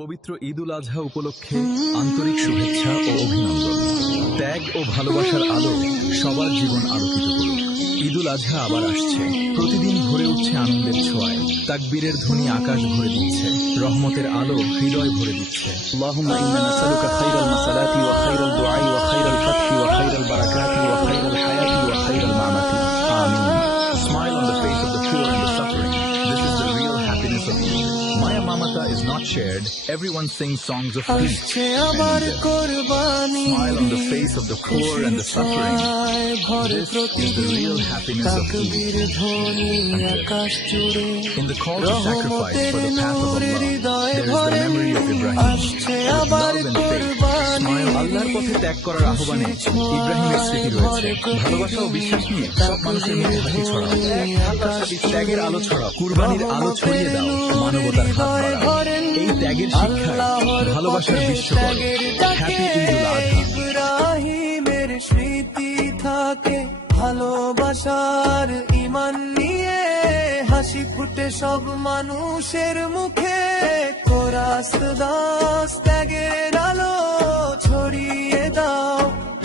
পবিত্র ঈদ উল আজহা উপলক্ষে আন্তরিক শুভেচ্ছা ও অভিনন্দন। ত্যাগ ও ভালোবাসার আলো সবার জীবন আলোকিত করুক। ঈদ উল আজহা আবার আসছে, প্রতিদিন ভরে উঠছে আনন্দের ছোঁয়ায়। তাকবীরের ধ্বনি আকাশ ভরে দিচ্ছে, রহমতের আলো হৃদয় ভরে দিচ্ছে। اللهم إنا نسألك خير المسألات وخير الدعاء وخير الفتح وخير البركات وخير الحياة وخير الممات. آمين. Smile on the face of the poor and the suffering. This is the real happiness of Eid. Maya Mamata is not shared. Everyone sings songs of peace. Smile on the face of the poor and the suffering. This is the real happiness of Eid. In the call to sacrifice for the path of Allah, there is the memory of Ibrahim. With love and faith, smile. আল্লাহর পথে ত্যাগ করার আহ্বানে ইব্রাহিমের স্মৃতি রয়েছে। ভালোবাসা ও বিশ্বাস নিয়ে সব মানুষের মধ্যে হাসি ছড়াও। ত্যাগের আলো ছড়াও, কুরবানির আলো ছড়িয়ে দাও, মানবতার হাত বাড়াও। এই ত্যাগের শিক্ষায় ভালোবাসার বিশ্ব করো। হ্যাপি ঈদ উল আজহা। ইব্রাহিমের স্মৃতি থাকে ভালোবাসার ঈমান নিয়ে, হাসি ফুটে সব মানুষের মুখে। কোরাস দাস ত্যাগের আলো ছড়িয়ে দাও,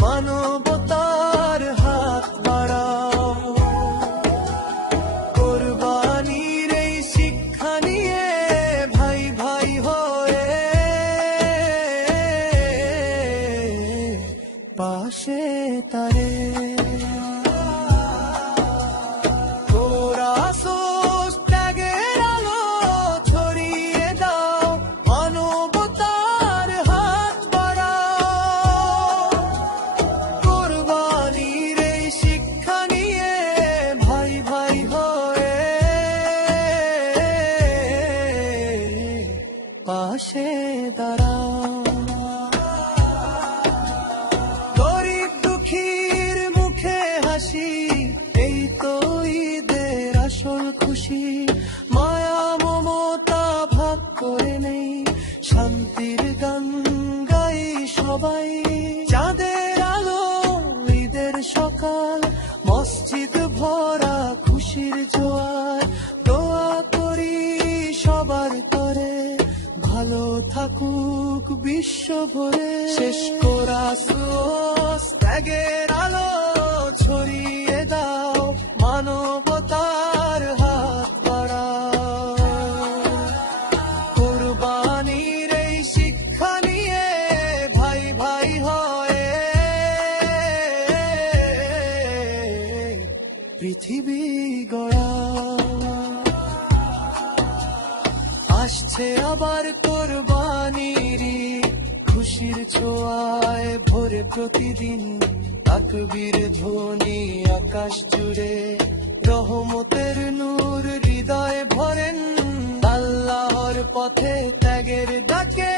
মানবতার হাত বাড়াও। কোরবানির এই শিক্ষা নিয়ে ভাই ভাই হয়ে পাশে তারে। পাশে দাঁড়াও, গরিব দুঃখীর মুখে হাসি, এই তো ঈদের আসল খুশি। মায়া মমতা ভাগ করে নেই, শান্তির গান গাই সবাই। চাঁদের আলো ঈদের সকাল, মসজিদ ভরা খুশির জোয়ার। দোয়া করি সবার তরে, ভালো থাকুক বিশ্ব ভরে। শেষ কোরাস ত্যাগের আলো ছড়িয়ে দাও, মানবতার হাত বাড়াও। কোরবানির এই শিক্ষা নিয়ে ভাই ভাই হয়ে পৃথিবী গড়াও। আসছে আবার কোরবানির ঈদ, খুশির ছোঁয়ায় ভরে প্রতিদিন। তাকবীর ধ্বনি আকাশ জুড়ে, রহমতের নূর হৃদয়ে ভরেন। আল্লাহর পথে ত্যাগের ডাকে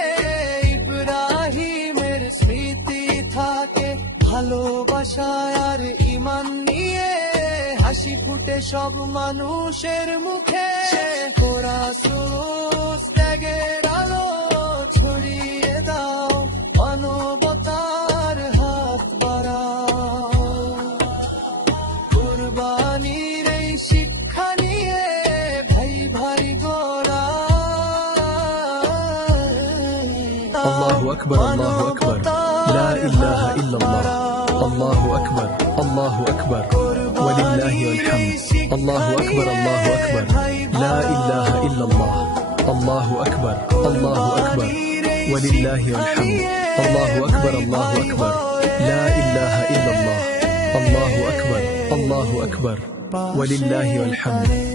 ইব্রাহিমের স্মৃতি থাকে ভালোবাসায় আর ঈমান নিয়ে। হাসি ফুটে সব মানুষের মুখে। কোরাস ত্যাগের আলো ছড়িয়ে দাও, মানবতার হাত বাড়াও। কুরবানির এই শিক্ষা নিয়ে ভাই ভাই গোড়া। الله أكبر الله أكبر لا إله إلا الله الله أكبر الله أكبر ولله الحمد الله أكبر الله أكبر لا إله إلا الله الله أكبر الله أكبر ولله الحمد الله أكبر الله أكبر لا إله إلا الله الله أكبر الله أكبر ولله الحمد